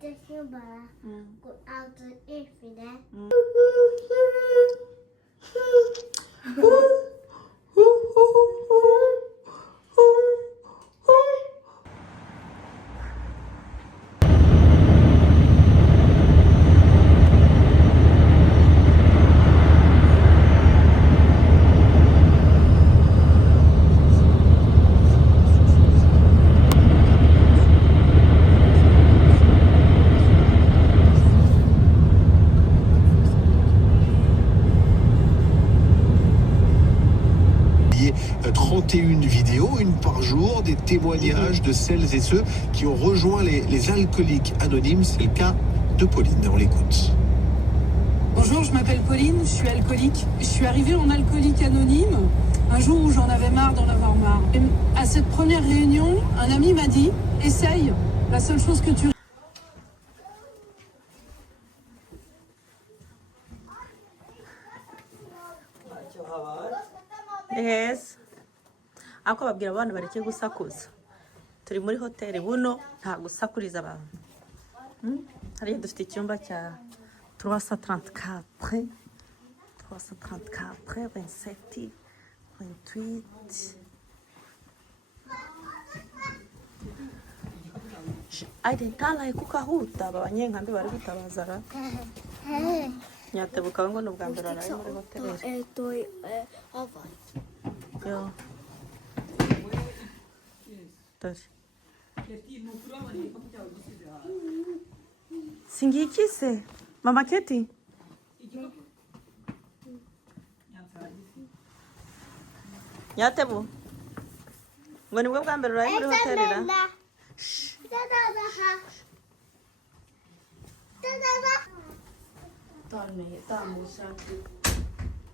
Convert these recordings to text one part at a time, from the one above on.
pitäisi bara gå allt efter det. Vidéos, une par jour, des témoignages de celles et ceux qui ont rejoint les alcooliques anonymes. C'est le cas de Pauline. On l'écoute. Bonjour, je m'appelle Pauline, je suis alcoolique. Je suis arrivée en alcoolique anonyme un jour où j'en avais marre d'en avoir marre. Et à cette première réunion, un ami m'a dit « Essaye, la seule chose que tu... » Yes. Ako babwira abantu bareke gusakuza. Turi muri hoteri buno nta gusakuriza abantu. Hariya dufite icyumba cya 334 27 28 Aiden talaye kukahuta abanyenkambi bari gutabazara. Nyatebuka ngo n'ubwa mbere araye muri hoteri. Toi avain. Joo. Tosi. Singikise. Mama Keti. Yatebu. Ngo nibwo bwa mbere uraye muri hoteli ra? Tonne, taamuusaankin.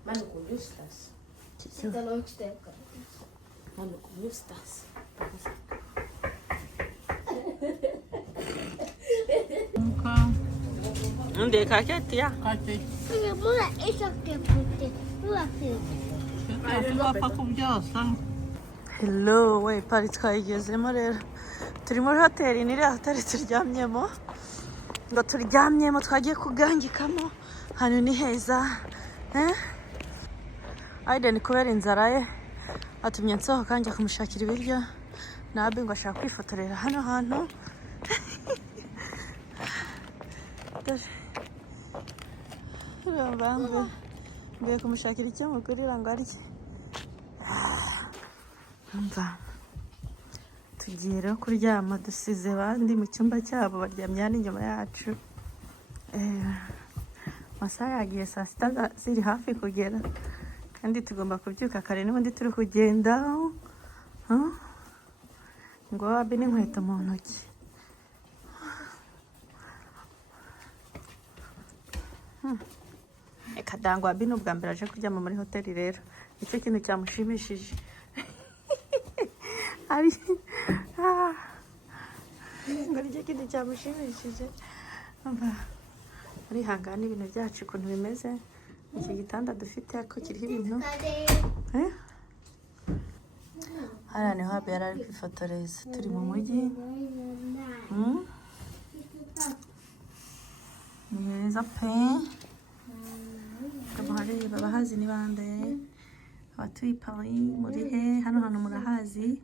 Mä nukun just tässä. Sitten on yksi teekka. Mä nukun just tässä. Ndee kaketi ya? Mulla on iso keputti. Mulla on Hello, we pari twayigezemo rero. Turi muri hoteli niri hoteli turyamyemo. Ngo turyamyemo twagiye kugangikamo. Hano ni heza. Aiden kubera inzara ye atumye nsohoka njya kumushakira ibiryo. Nabe ngo ashaka kwifotorera hano hantu. Bambe ngiye kumushakira icyo mugurira ngo arye. Umva tugiye rero kuryama dusize abandi mu cyumba cyabo baryamye hano inyuma yacu. Masaha yagiye saa sita ziri hafi kugera kandi tugomba kubyuka kare n'ubundi turi kugenda ngo abe n'inkweto mu ntoki. Eka dango abe n'ubwa mbere aje kuryama muri hoteli rero nicyo kintu cyamushimishije. Ngo nicyo kintu cyamushimishije. Arihangana ibintu byacu ukuntu bimeze. Iki gitanda dufite ariko kiriho ibintu. Hariya niho Abe yari ari kwifotoreza. Turi mu mujyi. Ni heza pe. Hari babahazi ni bande. Abatuye Paris muri he hano hantu murahazi.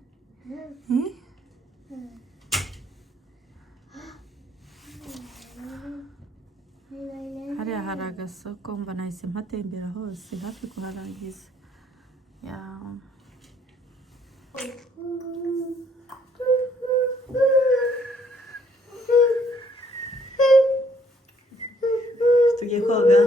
Hariya hari agasoko mba nahise mpatembera hose hafi kuharangiza. Tugiye koga.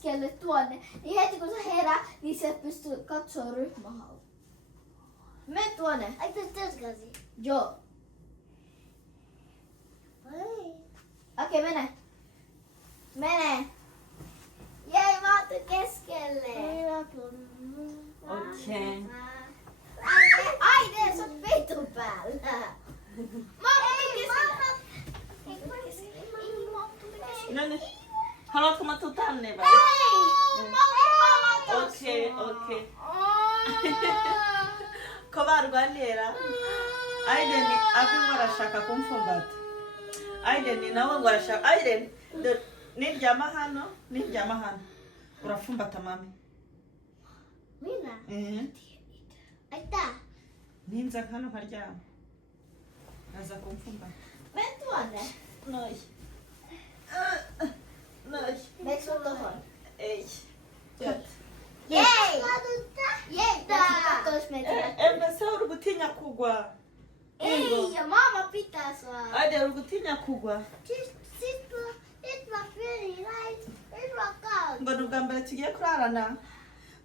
keskelle tuonne, niin heti kun sä herää, niin sä pystyy katsoa ryhmähaun. Mene tuonne. Joo. Okei, mene. Mene. Jäi maata keskelle. Okei. Aiden, sä oot peitun päällä. Mamma tuli keskelle. No niin. Haluatko mä tuu tänne vai? Okei. Kova argaliera. Aiden ni abi wara shaka kumfumbat. Aiden ni nawe wara shaka. Aiden, ni jamahano. Urafumbata mami. Minä? Ai tää? Niin sä kanu harjaa. Nasa kumfumbat. Mene tuonne. Noi. Meneekö sun tohon? Ei. Jei! Jei! Tää! Embe sä urugutinya kugwa. Ei, ja mamma pitää sua. Aiden urugutinya kugwa. Sit mä pyörin right. Nyt mä kautta. Ngo nubwambere tugiye kurarana.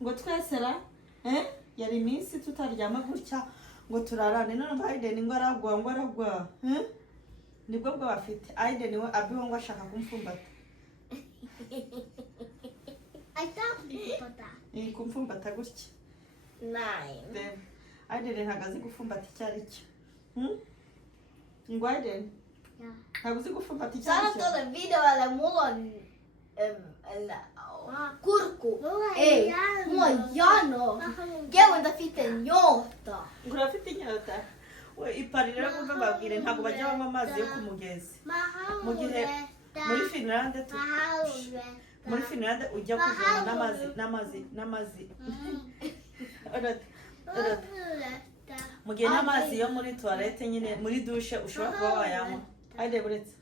Ngo twesera. Yari iminsi tutaryama gutya ngo turarane none ngo Aiden ngo aragwa. Nibwo bwo bafite. Aiden we abiho ngo ashaka kumfumbata. Ai tää kupata. Kumfumbata gutya. Näin. Aiden ntabwo azi gufumbata icyo ari cyo. Ngo Aiden ntabwo uzi gufumbata icyo Sano ari cyo. tuolle videolle, mulla on kurkku. Ei, mulla on jano. Kevonta fiten johta. Ngo urafite inyota. We ipari rero kumva babwire ntabwo bajya banywa amazi yo ku mugezi. Mu gihe muri Finland ujya kuvoma n'amazi. Mu gihe n'amazi yo muri toilette nyine muri douche ushobora kuba wayanywa. Aide buretse.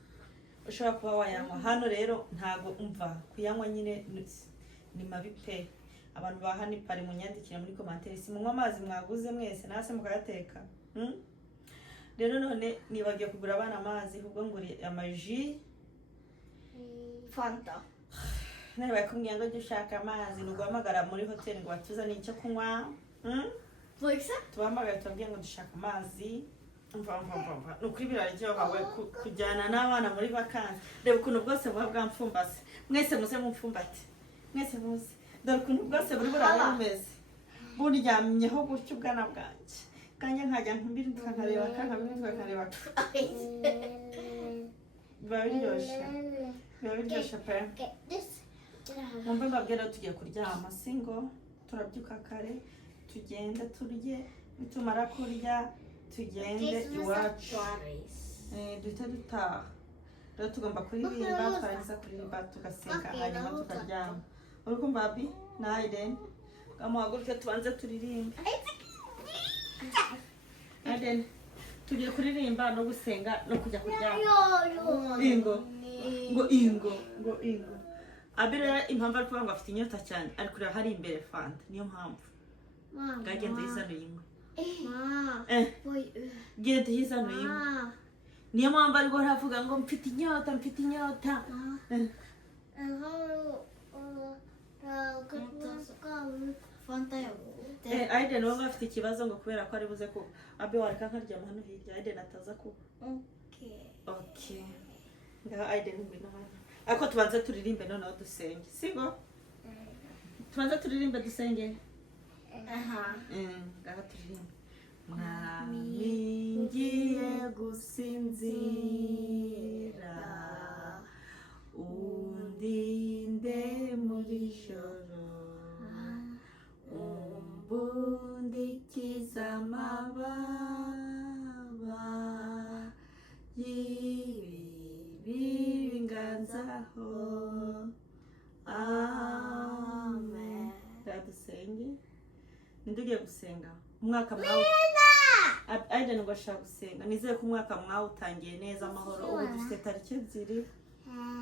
Ushobora kuba wayanywa. Hano rero ntago umva kuyanywa nyine ni mabi pe. Abantu bahana ipari munyandikira muri commentaire simunywa amazi mwaguze mwese nase mukayateka. Rero none nibagiye kugura abana amazi ahubwo nguri amaji Fanta. nari bakumbwiye ngo dushaka amazi nuguhamagara muri hoteli ngo batuzane icyo kunywa. Voiko sä? Tuhamagara tubabwiye ngo dushaka amazi. Umva. Nukuri biraryoha we kujyana n'abana muri vakansi. Reba ukuntu bwose buba bwamfumbase. Mwese muze mumfumbate. Mwese muze. Dore ukuntu bwose buri burara bumeze. Buryamyeho gutyo ubwana bwanjye. Kanya nkajya nkumbirindwa nkareba. Biba biryoshye pe. Mumbe mbabwira tugiye kuryama singo turabyuka kare tugende turye nitumara kurya tugende iwacu duhita dutaha. Rero tugomba kuririmba twarangiza kuririmba tugasenga hanyuma tukaryama. Uri kumva Abi na Aiden kamuhaguruke tubanze turirimba. Aiden tugiye kuririmba no gusenga no kujya kuryama. Ingo. Abi rero impamvu ari kuvuga ngo afite inyota cyane ari kureba hari imbere fanta niyo mpamvu. Gagenda yisanuye ingwe. Genda yisanuye ingwe. Niyo mpamvu ari guhora avuga ngo mfite inyota. Fanta yo. Aiden wowe afite ikibazo ngo kubera ko ari buze ko Abi wareka nkaryama hano hirya Aiden ataza kuba. Okay. Ngaho Aiden ngwino hano. Ako tubanze turirimbe noneho dusenge. Sigo? Tubanze turirimbe dusenge. Ngaho turirimbe. Mwami ngiye gusinzira undinde muri joro umbundikiza amababa y'ibibi binganzaho. Amen. Dusenge. Ninde ugiye gusenga? Umwaka mwawe. Aiden ngo ashaka gusenga. Nizeye ko umwaka mwawutangiye neza amahoro. Ubu dufite tariki 2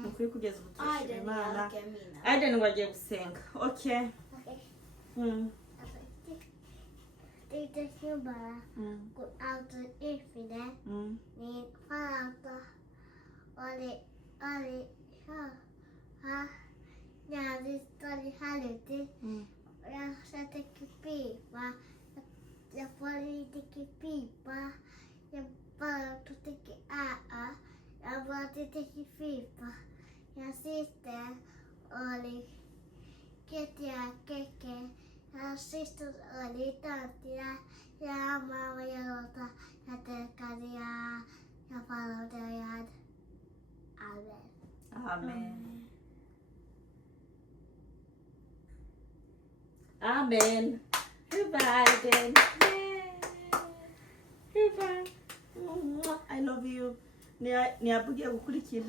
ukwiye kugeza ubu turashima Imana. Aiden ngo agiye gusenga. Okay. Det är bara gå ut och utfylla med kvarta och det Ja sitten oli hälytys. Ja se teki piipaa. Ja Poli teki piipaa. Ja Palattu teki ää. Ja Vlati teki piipaa. Ja sitten oli ketja keke. Ja sitten oli tantia. Ja mamma jolta. Ja terkari ja palautajat. Amen. Amen. Amen. Hyvä, Aiden. Hyvä. I love you. Niabugia gukurikira.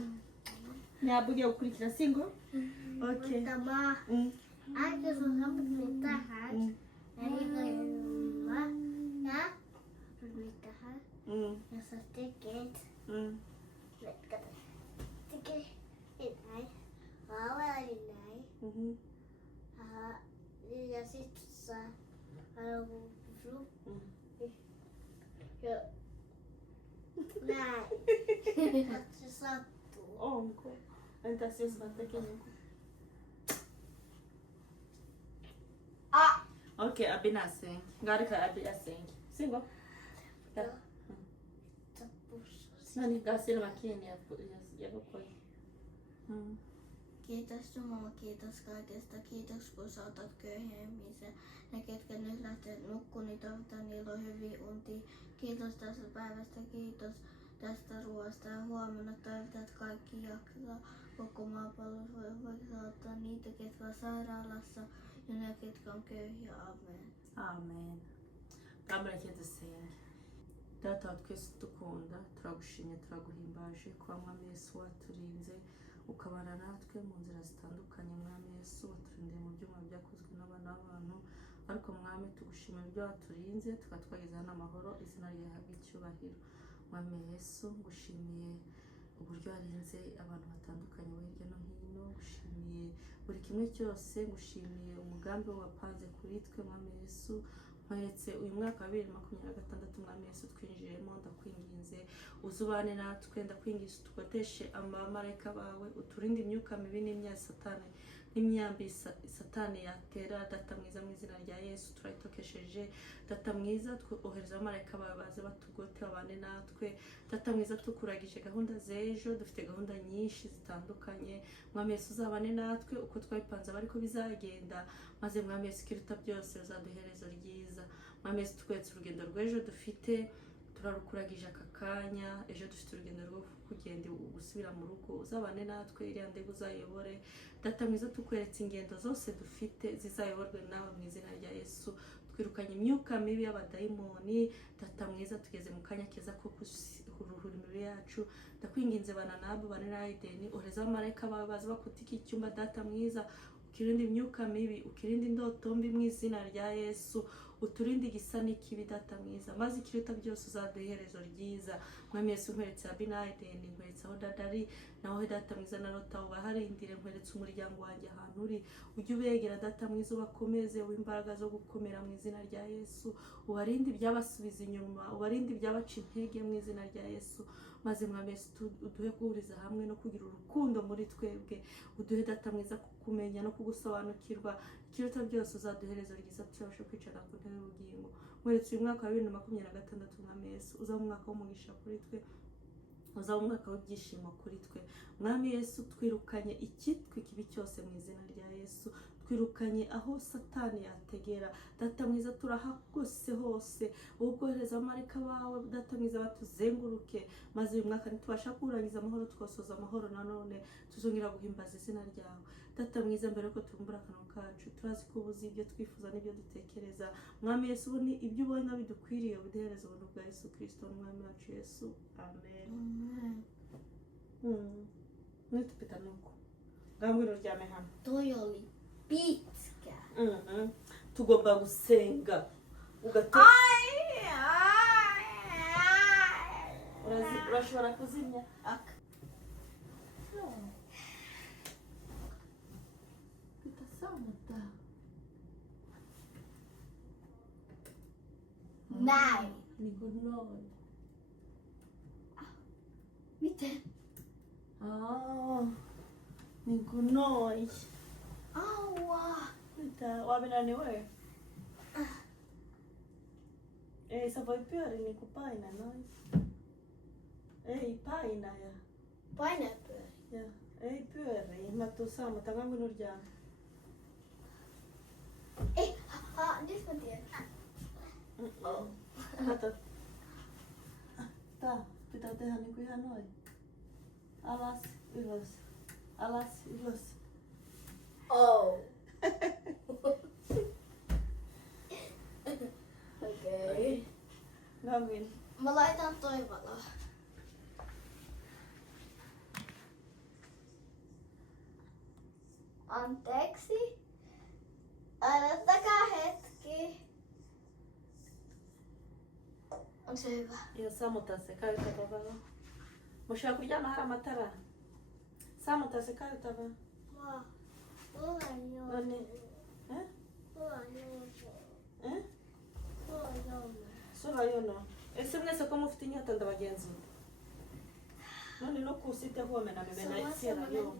Niabugia gukurikira singo? Okay. Tämä äiti sun hamput tähän. Ja ikalla. Ja tähän. Ja sä tekee. Tekee näin. Haaveli näin. Ja sit sä haluat ja näin. Se sattuu. Onko? Entäs jos mä tekin joku? Okei, abi naseng. Garika abi aseng. Singo? No niin, kaa silmä kiinni ja koko. Kiitos Jumala, kiitos kaikesta. Kiitos kun sä otat köyhemmin. Ne ketkä nyt lähtee nukkuun, niin toivotan niillä on hyvin untia. Kiitos tästä päivästä, kiitos tästä ruoasta. Ja huomenna toivotan, että kaikki jaksaa koko maapallossa. Voi auttaa niitä, ketkä on sairaalassa ja ne, ketkä on köyhiä. Amen. Amen. Gamla kiedusenge. Data wa twese dukunda turagushimye turaguhimbaje kwa mwami Yesu waturinze ukabana natwe mu nzira zitandukanye. Mwami Yesu waturindiye mu byuma byakozwe n'abana b'abantu, ariko mwami tugushimira ibyo waturinze tukatwageza hano amahoro. Izina ryawe rihabwe icyubahiro. Mwami Yesu ngushimiye uburyo warinze abantu batandukanye hirya no hino, ngushimiye buri kimwe cyose, ngushimiye umugambi wapanze kuri twe. Mwami Yesu nkweretse uyu mwaka wa 2026 Mwami Yesu twinjiyemo, ndakwinginze uzubane natwe, ndakwinginze utugoteshe abamarayika bawe, uturinde imyuka mibi n'imyanya satani n'imyambi satani yatera. Data mwiza, mu izina rya Yesu turayitokesheje. Data mwiza, twohereza abamarayika bawe baze batugote babane natwe. Data mwiza, tukuragije gahunda z'ejo, dufite gahunda nyinshi zitandukanye. Mwami Yesu uzabane natwe uko twabipanze abariko bizagenda, maze Mwami Yesu kiruta byose uzaduherezo ryiza. Mwami Yesu twetse urugendo rw'ejo dufite, turarukuragije aka kanya. Ejo dufite urugendo rwo kugenda gusubira mu rugo, uzabane natwe, iriya ndege uzayobore. Data mwiza, tukweretse ingendo zose dufite zizayoborwe nawe mu izina rya Yesu. Twirukanye imyuka mibi y'abadayimoni. Data mwiza, tugeze mu kanya keza ko kuruhura imibiri yacu. Ndakwinginze bana nabo bane na Aiden, ohereza abamarayika bawe baza bakutika icyumba. Data mwiza, ukirinde imyuka mibi, ukirinde indoto mbi mu izina rya Yesu. Uturinde igisa n'ikibi Data mwiza, maze ikiruta byose uzaduha iherezo ryiza. Mwami Yesu nkweretse abi na Aiden, nkweretse aho dadari nawe Data mwiza na Lota ubaharindire. Nkweretse umuryango wanjye ahantu uri, ujye ubegera Data mwiza, ubakomeze w'imbaraga zo gukomera mu izina rya Yesu. Ubarinde ibyabasubiza inyuma, ubarinde ibyabaca intege mu izina rya Yesu. Maze Mwami Yesu uduhe guhuriza hamwe no kugira urukundo muri twebwe. Uduhe Data mwiza kukumenya no kugusobanukirwa. Ikiruta byose uzaduherezo ryiza, tuzabashe kwicara ku ntebe y'ubugingo. Nkweretse uyu mwaka wa 2026 Mwami Yesu uzaba umwaka w'umugisha kuri twe, uzaba umwaka w'ibyishimo kuri twe. Mwami Yesu twirukanye icyitwa ikibi cyose mu izina rya Yesu. Twirukanye aho satani yategera. Data mwiza, turahagose hose, ubwohereza abamarayika bawe Data mwiza batuzenguruke, maze uyu mwaka ntitubasha kurangiza amahoro, twasoza amahoro. Nanone tuzongera guhimbaza izina ryawe. Data mwiza, mbere ko tumbura akanwa kacu, turazi ko ubuzi ibyo twifuza n'ibyo dutekereza. Mwami Yesu, ubu ni ibyo ubona bidukwiriye, ubiduhereze ubuntu bwa Yesu Kristo n'Umwami wacu Yesu. Amen. Nitupita nuko ngambwira uryame hano. Toi oli pitkä. Tugomba gusenga ugatuka. Urashobora kuzimya aka. Bitasamata. Näin. Niin kuin noin. Miten? Niin kuin noin. mitään. Oavina ne voi. Ei sä voi pyöri niinku paina noin. Ei paina ja. Paina pyöri. Ja ei pyöri. Mä tuun saamaan tämän kun nurjaan. Ei, nyt mä tiedän. Kato. Tää pitää tehdä niinku ihan noin. Alas, ylös. Alas, ylös. Oh. Okei. No niin. Mä laitan toi valo. Anteeksi. Odottakaa hetki. On se hyvä? Ja sammuta se käytävä valo. Musha kujana harama tara. Sammuta se käytävä. Mulla on joo. No niin. Mulla on joo. Mulla on joo. Sulla jono. Eikö se mene se komufti niitä tämä gensi? No niin, nukkuu sitten huomenna me mennään siellä joo.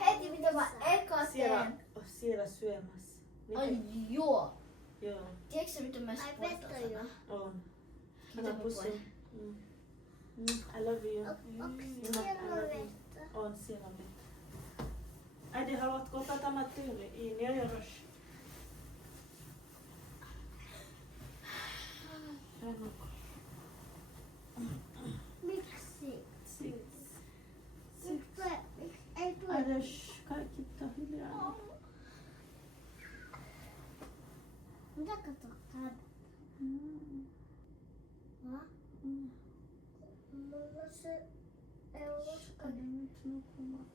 Heti mitä mä eka teen. Siellä syömässä. Ai joo. Joo. Tiedätkö sä mitä mä sportaan? On. Anna pussi. I love you. On siellä on vettä. Äiti, haluatko ottaa tämä tyyli? Iini ja Rosh. Miksi? Siksi. Ei tule. Adesh, kaikki pitää hiljaa. Mitä katsotaan? Mulla se ei usko. Nyt nukkumaan.